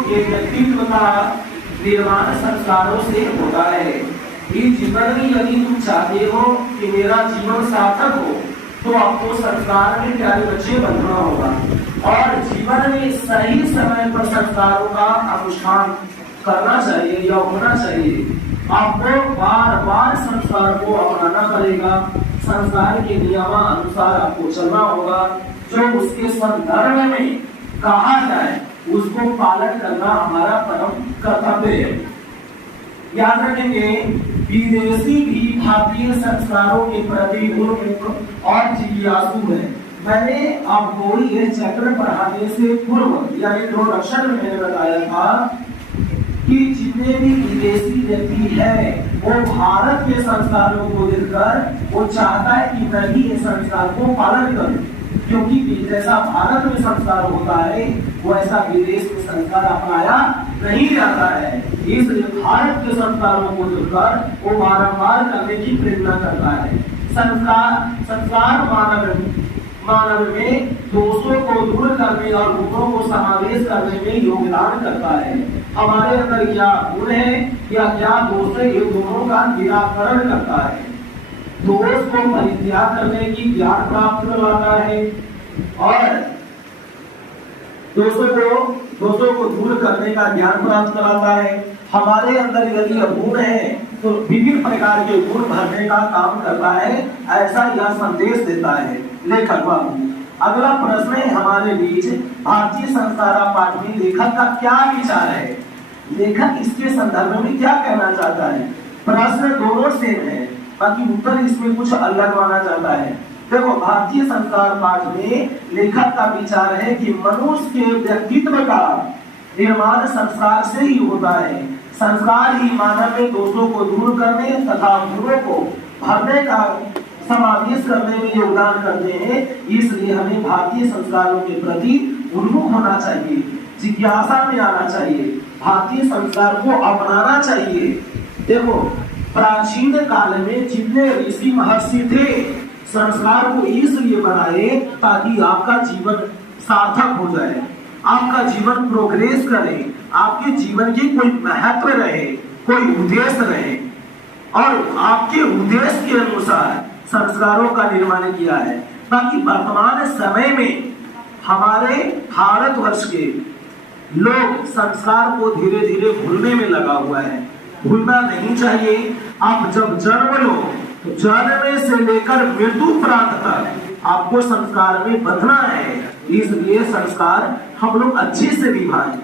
के व्यक्तित्व का निर्माण संस्कारों से होता है। इस जीवन में यदि तुम चाहते हो कि मेरा जीवन सार्थक हो तो आपको संस्कार में प्यारे बच्चे बनना होगा और जीवन में सही समय पर संस्कारों का अनुष्ठान करना चाहिए या होना चाहिए। आपको बार बार संस्कार को अपनाना पड़ेगा। संस्कार के नियमानुसार आपको चलना होगा। जो उसके संदर्भ में कहा जाए उसको पालन करना हमारा परम कर्तव्य है। याद रखेंगे, विदेशी भी भारतीय संस्कारों के प्रति उन्मुख और जिज्ञासु है। मैंने आपको ये चैप्टर पढ़ाने से पूर्व या इंट्रोडक्शन में मैंने बताया था कि जितने भी विदेशी व्यक्ति है वो भारत के संस्कारों को देखकर वो चाहता है कि मैं भी इस संस्कार को पालन करूं, क्योंकि जैसा भारत में संस्कार होता है वैसा विदेश में संस्कार अपनाया नहीं जाता है। इसलिए भारत के संस्कारों को देखकर वो बारंबार करने की प्रेरणा करता है। संस्कार मानव में दोषों को दूर करने और गुणों को समावेश करने में योगदान करता है। हमारे अंदर क्या गुण है या क्या दोष है, ये दोनों का निराकरण करता है। दोष को परित्याग करने की ज्ञान प्राप्त करवाता है और दोषों को दूर करने का ज्ञान प्राप्त कराता है। हमारे अंदर यदि गुण है तो विभिन्न प्रकार के गुण भरने का काम करता है, ऐसा यह संदेश देता है लेखक बाबू। अगला प्रश्न है हमारे बीच, भारतीय संस्कार पाठ में लेखक का क्या विचार है? लेखक इसके संदर्भ में क्या कहना चाहता है? प्रश्न दोनों सेम है, बाकी उत्तर इसमें कुछ अलग माना जाता है। देखो, भारतीय संस्कार पाठ में लेखक का विचार है कि मनुष्य के व्यक्तित्व का निर्माण संस्कार से ही होता है। संस्कार ही मानव में दोषों को दूर करने तथा गुणों को भरने का समावेश करने में योगदान करते हैं। इसलिए हमें भारतीय संस्कारों के प्रति उन्मुख होना चाहिए, जिज्ञासा में आना चाहिए, भारतीय संस्कार को अपनाना चाहिए। देखो, प्राचीन काल में जितने ऋषि महर्षि थे संस्कार को इसलिए बनाए ताकि आपका जीवन सार्थक हो जाए, आपका जीवन प्रोग्रेस करे, आपके जीवन की कोई महत्व रहे, कोई उद्देश्य रहे और आपके उद्देश्य के अनुसार संस्कारों का निर्माण किया है। बाकी वर्तमान समय में हमारे भारतवर्ष के लोग संस्कार को धीरे धीरे भूलने में लगा हुआ है। भूलना नहीं चाहिए। आप जब जन्म लो तो जन्म से लेकर मृत्यु प्रांत तक आपको संस्कार में बंधना है। इसलिए संस्कार हम लोग अच्छे से निभाएं।